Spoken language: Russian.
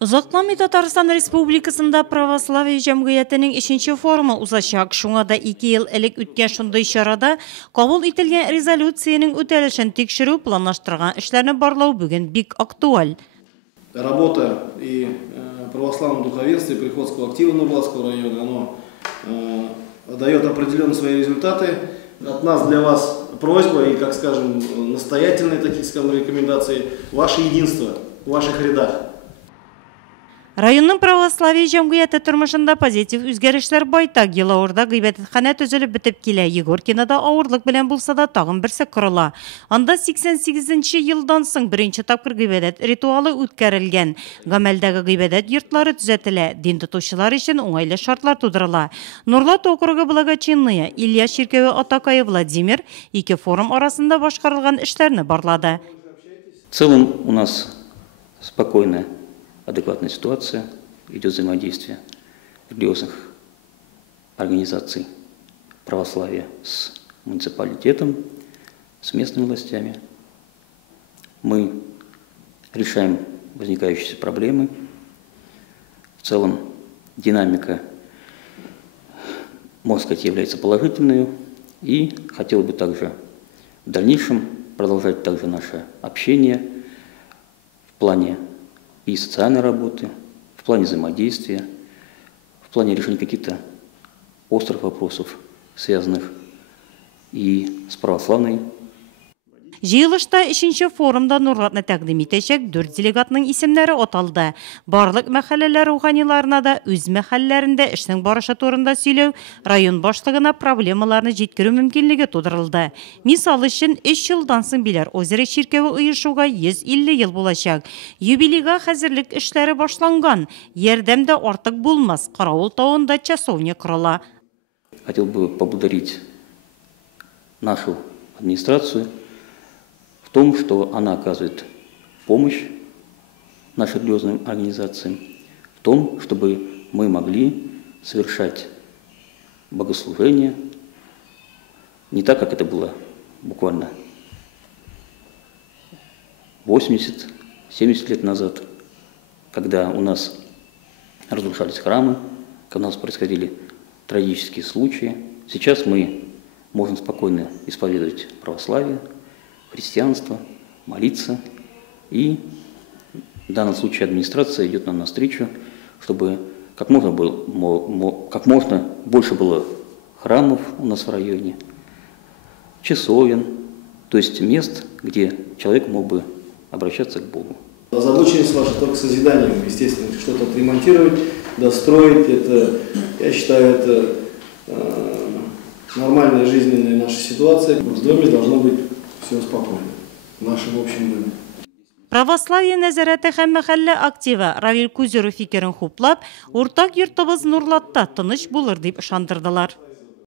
Узаклами Татарстан Республикасында православие җәмгыятенең 3нче форумы узачак. Шуңа да 2 ел элек үткән шундый чарада кабул ителгән резолюциянең үтәлешен тикшерү, планлаштырган эшләрне барлау бүген бик актуаль. Работа и православного духовенства, и приходского актива Нурлатского района, оно дает определенные свои результаты. От нас для вас просьба и, как скажем, настоятельные такие, скажем, рекомендации, ваше единство в ваших рядах. Районның православие җәмгыяте тормышында позитив үзгәрешләр байтак. Елавырда гыйбадәтханә төзелеп бетеп килә. Егоркинада авырлык белән булса да тагын берсе корыла. Анда 88нче елдан соң беренче тапкыр гыйбадәт ритуалы үткәрелгән. Гамәлдәге гыйбадәт йортлары төзәтелә. Дин тотучылар өчен уңайлы шартлар тудырыла. Нурлат округы благочинные Илья Чиркәве Атакай Владимир 2 форум арасында башкарылган эшләрне барлады. В целом у нас спокойная, адекватная ситуация, идет взаимодействие религиозных организаций православия с муниципалитетом, с местными властями. Мы решаем возникающие проблемы. В целом динамика, можно сказать, является положительной. И хотел бы также в дальнейшем продолжать также наше общение в плане и социальной работы, в плане взаимодействия, в плане решения каких-то острых вопросов, связанных и с православной. Җыелышта 3нче форумда Нурлатны тәкъдим итәчәк 4 делегатның исемнәре аталды. Барлык мәхәлләләр руханиларына да үз мәхәлләрендә эшнең барышы турында сөйләү, район башлыгына проблемаларны җиткерү мөмкинлеге тудырылды. Мисал өчен 3 елдан соң Биләр озеро чиркәве оешуга 150 ел булачак. Юбилейга хәзерлек эшләре башланган. Ярдәм дә артык булмас. Каравыл тавында часовня корыла. Хотел бы поблагодарить нашу администрацию в том, что она оказывает помощь нашим религиозным организациям, в том, чтобы мы могли совершать богослужение не так, как это было буквально 80-70 лет назад, когда у нас разрушались храмы, когда у нас происходили трагические случаи. Сейчас мы можем спокойно исповедовать православие, христианство, молиться. И в данном случае администрация идет нам навстречу, чтобы как можно больше было храмов у нас в районе, часовен, то есть мест, где человек мог бы обращаться к Богу. Озабоченность ваша только созиданием, естественно, что-то отремонтировать, достроить, это, я считаю, это нормальная жизненная наша ситуация. В доме должно быть все спокойно. В нашем общем доме. Православие нәзарәте һәм мәхәллә активы Равил Кузеров фикерен хуплап, уртак йортыбыз Нурлатта тыныч булыр дип ышандырдылар.